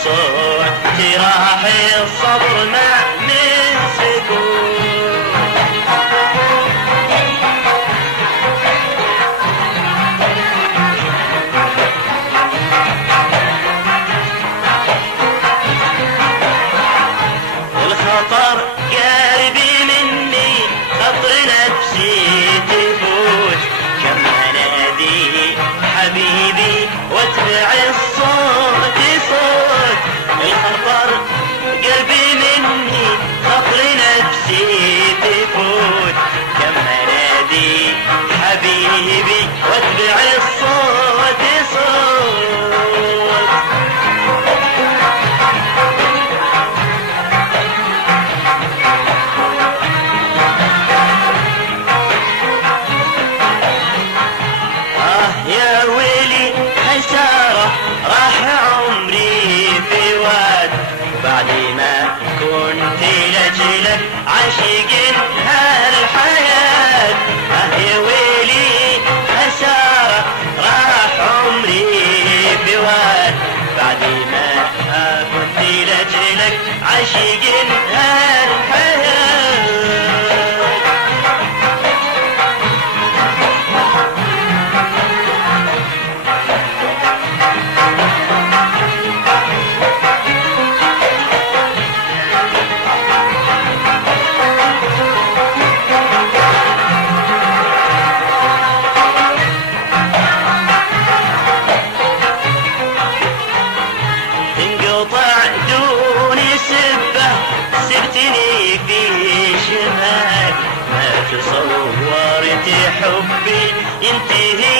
الصوت راح الصبر مع من سكون. الخطر قريبي مني خطر نفسي تفوت كم انادي حبيبي واتبع الصوت صوت. الخطر قلبي مني خطر نفسي تفوت كم انادي حبيبي واتبع الصوت صوت. يا ويلي خسارة راح عمري في واد بعد ما كنت لجلك عاشق هالحياة. يا ويلي خسارة راح عمري في واد بعد ما كنت لجلك عاشق هالحياة. انقطع دوني سبه سبتني في شمال ما تصورت حبي ينتهي